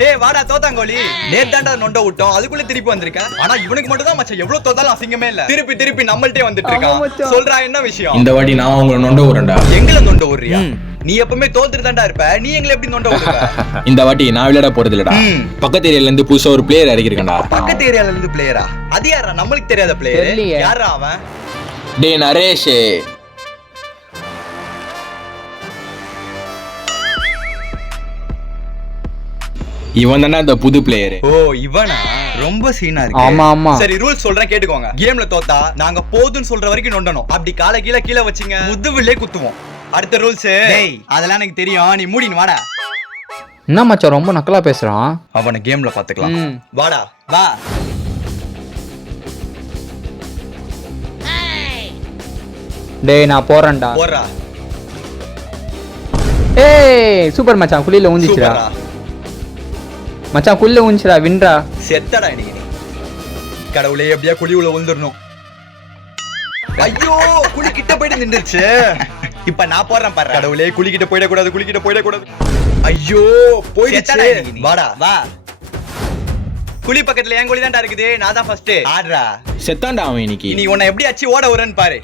டேய் வாடா தோத்தாங்கோலி, நேத்தாண்டா நொண்ட விட்டோம், அதுக்குள்ள திருப்பி வந்திருக்க. ஆனா இவனுக்கு மட்டும் தான் மச்சான் எவ்வளவு தோத்தாலும் அசிங்கமே இல்ல. திருப்பி நம்மள்ட்டே வந்துட்டு இருக்கான். சொல்றா என்ன விஷயம்? இந்த வாட்டி நான் உங்களை நொண்ட விடுறேன்டா. எங்களை நொண்ட விடுறியா? நீ எப்பவுமே தோத்துட்டு தான்டா இருப்ப, நீ எங்களை எப்படி நொண்ட விடுற? இந்த வாட்டி நான் விளையாட போறது இல்லடா. பக்கத்து ஏரியால இருந்து புதுசா ஒரு பிளேயர் இறக்கிருக்கேன்டா. பக்கத்து ஏரியால இருந்து பிளேயரா? அது யாரா? நம்மளுக்கு தெரியாத பிளேயர் யாரா அவன்? டேய் நரேஷ், இவன் தானே அந்த புது பிளேயர். ஓ இவனா? ரொம்ப சீனா இருக்கு. ஆமா ஆமா. சரி ரூல்ஸ் சொல்றேன் கேட்டுக்கோங்க. கேம்ல தோத்தா நாங்க போதுன்னு சொல்ற வரைக்கும் நொண்டணும். அப்படி காலை கீழ வச்சீங்க முதுவிலே குத்துவோம். அடுத்த ரூல்ஸ். டேய் அதெல்லாம் எனக்கு தெரியும், நீ மூடின்னு வாடா. என்ன மச்சான் ரொம்ப நக்கலா பேசுறான்? அவனை கேம்ல பாத்துக்கலாம். வாடா வா. டேய் நான் போறேன்டா. போறா. ஏய் சூப்பர் மச்சான், குழியில ஊந்திச்சுடா. மச்சான் குழியில ஊந்திச்சுடா, வின்டா. செத்தடா நீ. கடவுளே எப்படியா குழி உள்ள விழுந்துறணும். ஐயோ குழி கிட்ட போயிட்டு நின்றுச்சு. இப்ப நான் போறேன் பாரு. கடவுளே குளிக்கிட்ட போயிடக்கூடாது. ஐயோ போயிடுச்சு. வாடா வா. குழி பக்கத்துல என் குழி தான்டா இருக்குது. நான் தான் ஃபர்ஸ்ட். ஆடுறா. செத்தான்டா அவன் இன்னைக்கு. நீ உன்னை எப்படி அச்சி ஓட வரேன்னு பாரு.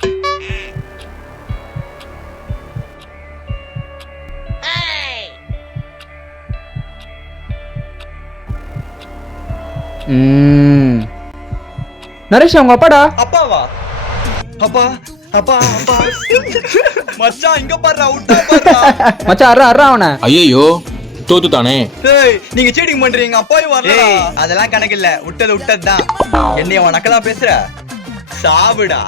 நரேஷ் அவங்க அப்பாடா. அப்பாவா? அப்பா அப்பா அப்பா. மச்சான் இங்க பாருடா, உட்டா பாருடா. மச்சான் அரா அவனை. ஐயோ தோத்து தானே. டேய் நீங்க சீட்டிங் பண்றீங்க, அப்பாயும் வரல. அதெல்லாம் கணக்கு இல்ல, விட்டதுதான். என்னைய உனக்கு தான் பேசுற? சாவுடா.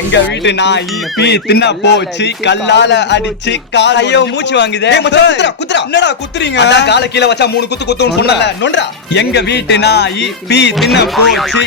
எங்க வீட்டு நாய் பீ தின்ன போச்சு, கல்லால அடிச்சு கால். ஐயோ மூச்சு வாங்குதே. குத்துறா. என்னடா குத்துறீங்க? அதான் காலை கீழ வச்சா 3 குத்துன்னு சொன்னல. நொன்றா. எங்க வீட்டு நாய் பீ தின்ன போச்சு,